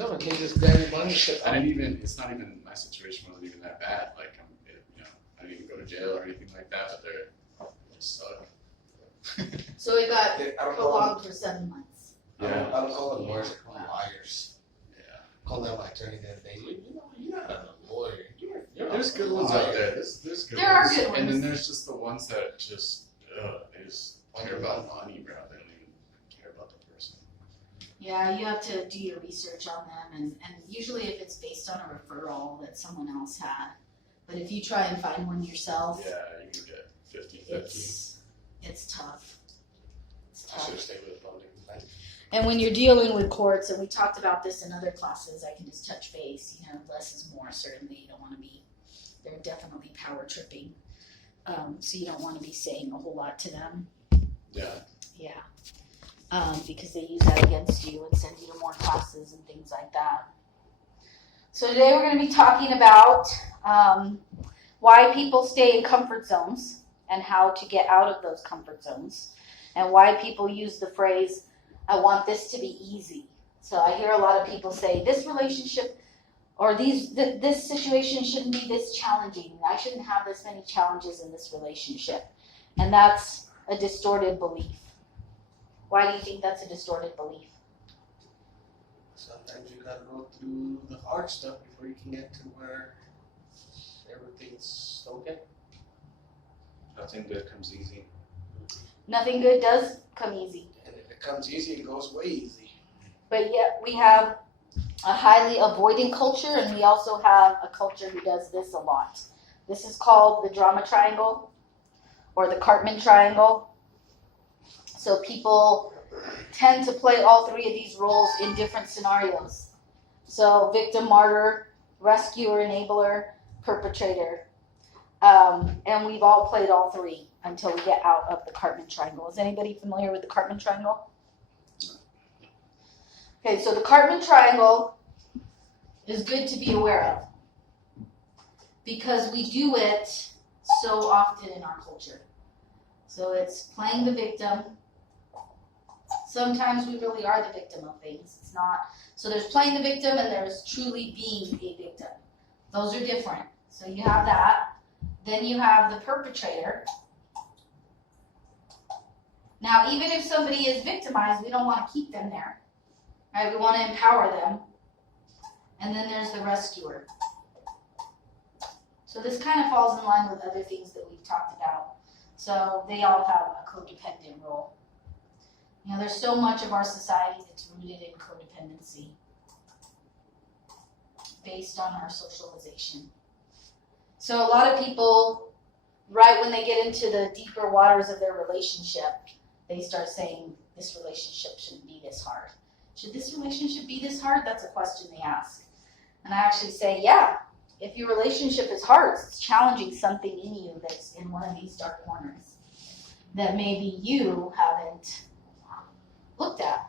No, they just grab your money and say, I didn't even, it's not even, my situation wasn't even that bad. Like, I didn't even go to jail or anything like that, but they just suck. So it got I don't prolonged for 7 months. Yeah. I don't call them lawyers, I call them liars. Yeah. Call them my attorney the other day. You're not a lawyer. You're There's a good ones liar. out there. There's good There are ones. good And then ones. there's just the ones that just, they just care about money, bro. They don't even care about the person. Yeah, you have to do your research on them, and usually if it's based on a referral that someone else had. But if you try and find one yourself, Yeah, you can get 50-50. it's tough. It's I should tough. have stayed with a public. And when you're dealing with courts, and we talked about this in other classes, I can just touch base, less is more. Certainly you don't want to be, they're definitely power tripping. So you don't want to be saying a whole lot to them. Yeah. Yeah. Because they use that against you and send you to more classes and things like that. So today we're going to be talking about why people stay in comfort zones and how to get out of those comfort zones, and why people use the phrase, I want this to be easy. So I hear a lot of people say, this relationship or this situation shouldn't be this challenging. I shouldn't have this many challenges in this relationship. And that's a distorted belief. Why do you think that's a distorted belief? Sometimes you gotta go through the hard stuff before you can get to where everything's okay. Nothing good comes easy. Nothing good does come easy. And if it comes easy, it goes way easy. But yet we have a highly avoidant culture, and we also have a culture who does this a lot. This is called the drama triangle or the Kartman triangle. So people tend to play all three of these roles in different scenarios. So victim, martyr, rescuer, enabler, perpetrator. And we've all played all three until we get out of the Kartman triangle. Is anybody familiar with the Kartman triangle? Okay, so the Kartman triangle is good to be aware of because we do it so often in our culture. So it's playing the victim. Sometimes we really are the victim of things. It's not. So there's playing the victim and there's truly being a victim. Those are different. So you have that. Then you have the perpetrator. Now, even if somebody is victimized, we don't want to keep them there. Right? We want to empower them. And then there's the rescuer. So this kind of falls in line with other things that we've talked about. So they all have a codependent role. There's so much of our society that's rooted in codependency based on our socialization. So a lot of people, right when they get into the deeper waters of their relationship, they start saying, this relationship shouldn't be this hard. Should this relationship be this hard? That's a question they ask. And I actually say, yeah, if your relationship is hard, it's challenging something in you that's in one of these dark corners that maybe you haven't looked at.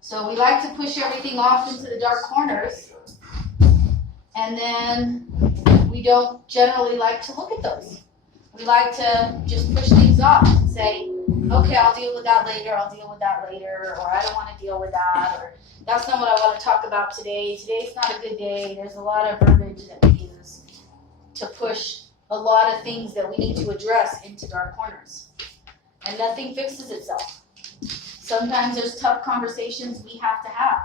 So we like to push everything off into the dark corners, and then we don't generally like to look at those. We like to just push things off and say, okay, I'll deal with that later, or I don't want to deal with that, or that's not what I want to talk about today. Today's not a good day. There's a lot of verbiage that we use to push a lot of things that we need to address into dark corners. And nothing fixes itself. Sometimes there's tough conversations we have to have.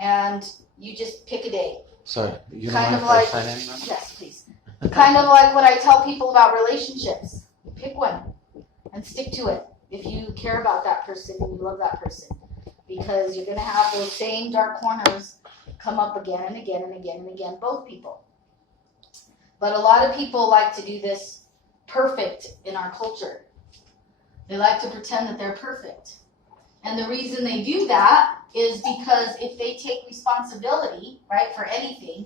And you just pick a day. Sorry, you Kind know of if I like- sign in now? Yes, please. Kind of like what I tell people about relationships. Pick one and stick to it if you care about that person and you love that person. Because you're going to have those same dark corners come up again and again and again and again, both people. But a lot of people like to do this perfect in our culture. They like to pretend that they're perfect. And the reason they do that is because if they take responsibility, right, for anything,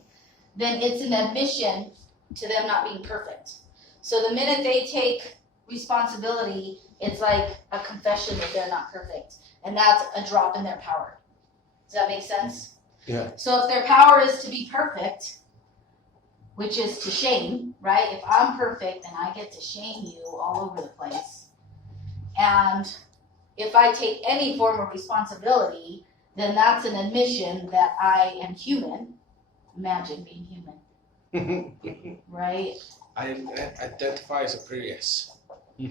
then it's an admission to them not being perfect. So the minute they take responsibility, it's like a confession that they're not perfect. And that's a drop in their power. Does that make sense? Yeah. So if their power is to be perfect, which is to shame, right? If I'm perfect, then I get to shame you all over the place. And if I take any form of responsibility, then that's an admission that I am human. Imagine being human, right? I identify as a Prius. And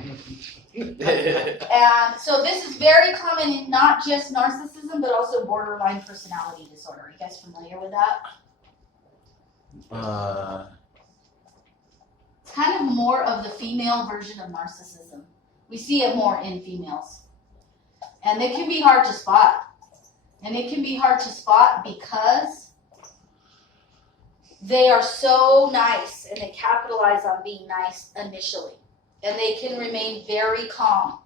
so this is very common in not just narcissism, but also borderline personality disorder. Are you guys familiar with that? It's kind of more of the female version of narcissism. We see it more in females. And it can be hard to spot. And it can be hard to spot because they are so nice and they capitalize on being nice initially. And they can remain very calm.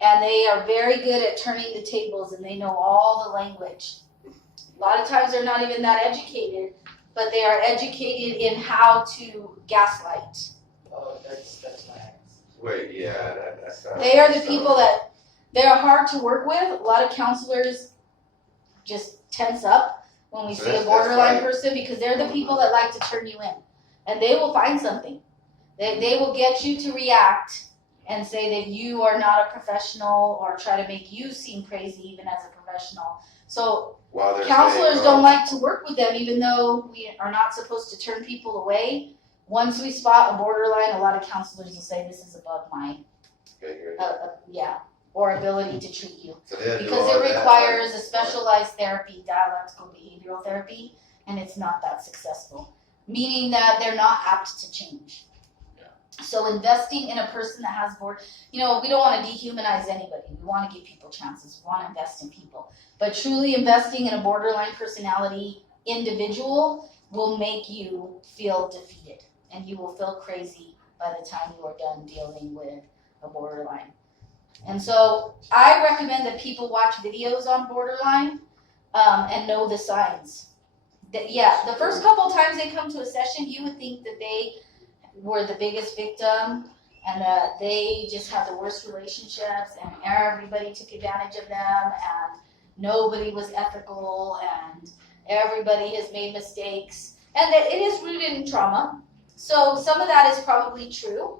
And they are very good at turning the tables and they know all the language. A lot of times they're not even that educated, but they are educated in how to gaslight. Oh, that's my ex. Wait, yeah, that's not. They are the people that they are hard to work with. A lot of counselors just tense up when we So see a that's borderline right. person because they're the people that like to turn you in. And they will find something. They will get you to react and say that you are not a professional or try to make you seem crazy even as a professional. So While they're counselors saying, don't like to work with them even though we are not supposed to turn people away. Once we spot a borderline, a lot of counselors will say this is above my Okay, or ability to treat you. so they'll do Because all it that, requires a specialized therapy, dialectical behavioral therapy, and it's not that successful. Meaning that they're not apt to change. So investing in a person that has we don't want to dehumanize anybody. We want to give people chances. We want to invest in people. But truly investing in a borderline personality individual will make you feel defeated. And you will feel crazy by the time you are done dealing with a borderline. And so I recommend that people watch videos on borderline and know the signs. The first couple times they come to a session, you would think that they were the biggest victim and that they just had the worst relationships and everybody took advantage of them and nobody was ethical and everybody has made mistakes and that it is rooted in trauma. So some of that is probably true.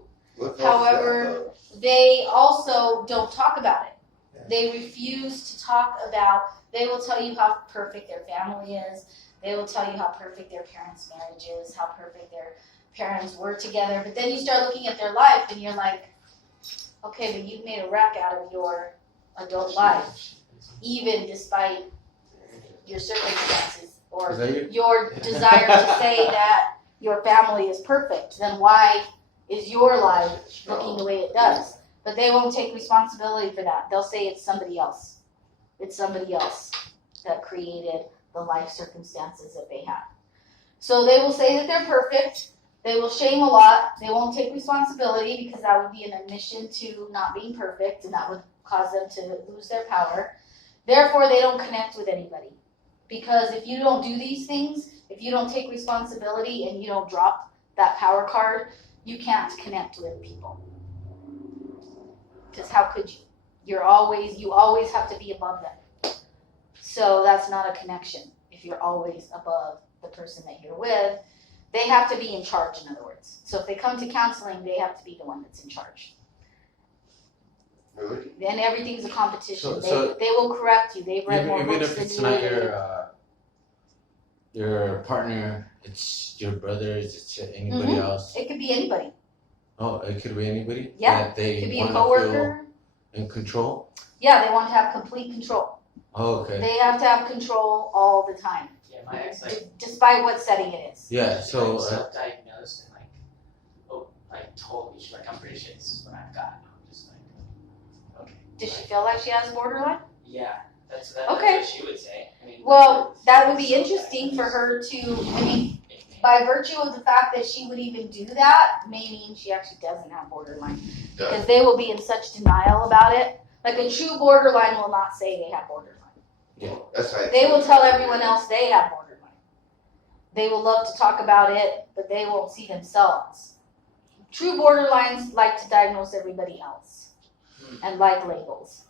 However, they also don't talk about it. They refuse to talk about, they will tell you how perfect their family is. They will tell you how perfect their parents' marriage is, how perfect their parents were together. But then you start looking at their life and you're like, okay, but you've made a wreck out of your adult life, even despite your circumstances or your desire to say that your family is perfect. Then why is your life looking the way it does? But they won't take responsibility for that. They'll say it's somebody else. It's somebody else that created the life circumstances that they had. So they will say that they're perfect. They will shame a lot. They won't take responsibility because that would be an admission to not being perfect and that would cause them to lose their power. Therefore, they don't connect with anybody. Because if you don't do these things, if you don't take responsibility and you don't drop that power card, you can't connect with people. Because how could you? You always have to be above them. So that's not a connection if you're always above the person that you're with. They have to be in charge, in other words. So if they come to counseling, they have to be the one that's in charge. Really? And everything's a competition. So they will correct you. They've read more even books if than it's you. not your partner, it's your brother, it's anybody else. It could be anybody. Oh, it could be anybody. Yeah, That they it could be a wanna coworker. feel in control. Yeah, they want to have complete control. Oh, okay. They have to have control all the time, Yeah, my ex despite what setting it is. Yeah. So self-diagnosed and told me, she's like, I'm pretty sure this is what I've got. I'm just like, okay. Does she feel like she has borderline? Yeah, that's Okay. what she would say. I mean, Well, that would be interesting for her to, by virtue of the fact that she would even do that, may mean she actually doesn't have borderline. Because they will be in such denial about it. Like a true borderline will not say they have borderline. That's right. They will tell everyone else they have borderline. They will love to talk about it, but they won't see themselves. True borderlines like to diagnose everybody else and like labels.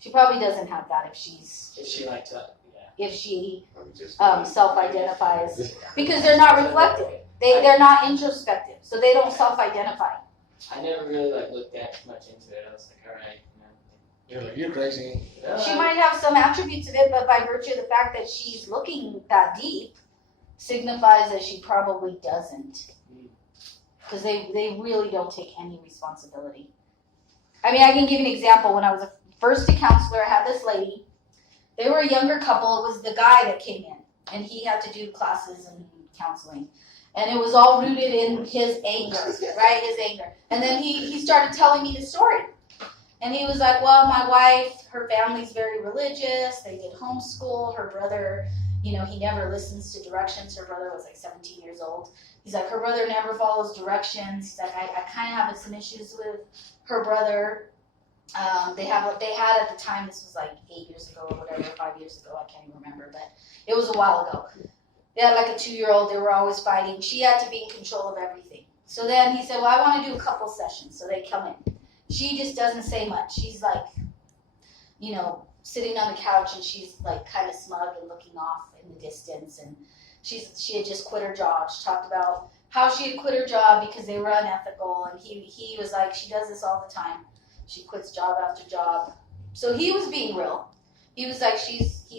She probably doesn't have that if she liked to, if she Just self-identifies, because they're not reflective. They're not introspective, so they don't self-identify. I never really looked that much into it. I was like, all right, You're like, you're crazy. She might have some attributes of it, but by virtue of the fact that she's looking that deep, signifies that she probably doesn't. Because they really don't take any responsibility. I mean, I can give you an example. When I was first a counselor, I had this lady. They were a younger couple. It was the guy that came in, and he had to do classes and counseling. And it was all rooted in his anger, right? His anger. And then he started telling me the story. And he was like, well, my wife, her family's very religious. They did homeschool. Her brother, he never listens to directions. Her brother was like 17 years old. He's like, her brother never follows directions. He's like, I kind of have some issues with her brother. They had at the time, this was like 8 years ago or whatever, 5 years ago, I can't even remember, but it was a while ago. They had like a 2-year-old. They were always fighting. She had to be in control of everything. So then he said, well, I want to do a couple sessions. So they come in. She just doesn't say much. She's like, sitting on the couch, and she's like kind of smug and looking off in the distance. And she had just quit her job. She talked about how she had quit her job because they were unethical. And he was like, she does this all the time. She quits job after job. So he was being real. He was like, he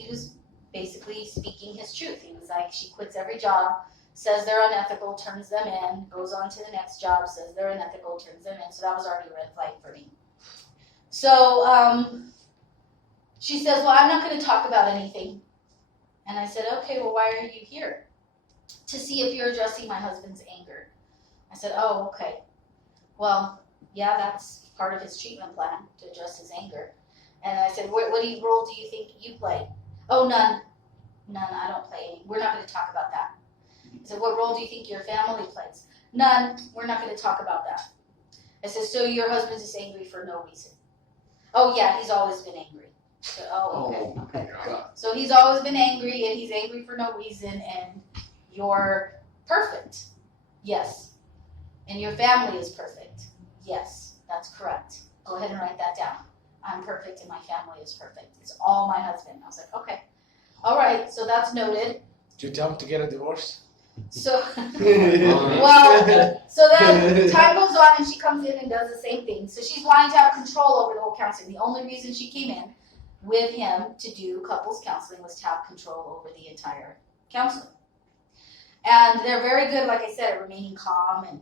was basically speaking his truth. He was like, she quits every job, says they're unethical, turns them in, goes on to the next job, says they're unethical, turns them in. So that was already a red flag for me. So she says, well, I'm not going to talk about anything. And I said, okay, well, why are you here? To see if you're addressing my husband's anger. I said, oh, okay. Well, yeah, that's part of his treatment plan, to address his anger. And I said, what role do you think you play? Oh, none. None, I don't play any. We're not going to talk about that. I said, what role do you think your family plays? None. We're not going to talk about that. I said, so your husband's just angry for no reason? Oh, yeah, he's always been angry. I said, oh, okay. So he's always been angry, and he's angry for no reason, and you're perfect. Yes. And your family is perfect. Yes, that's correct. Go ahead and write that down. I'm perfect, and my family is perfect. It's all my husband. I was like, okay. All right, so that's noted. Did you tell him to get a divorce? So, well, so then time goes on, and she comes in and does the same thing. So she's wanting to have control over the whole counseling. The only reason she came in with him to do couples counseling was to have control over the entire counseling. And they're very good, like I said, at remaining calm and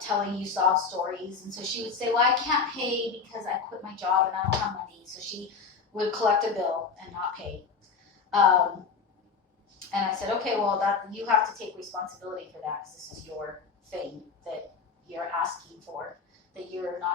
telling you sob stories. And so she would say, well, I can't pay because I quit my job and I don't have money. So she would collect a bill and not pay. And I said, okay, well, you have to take responsibility for that, because this is your thing that you're asking for, that you're not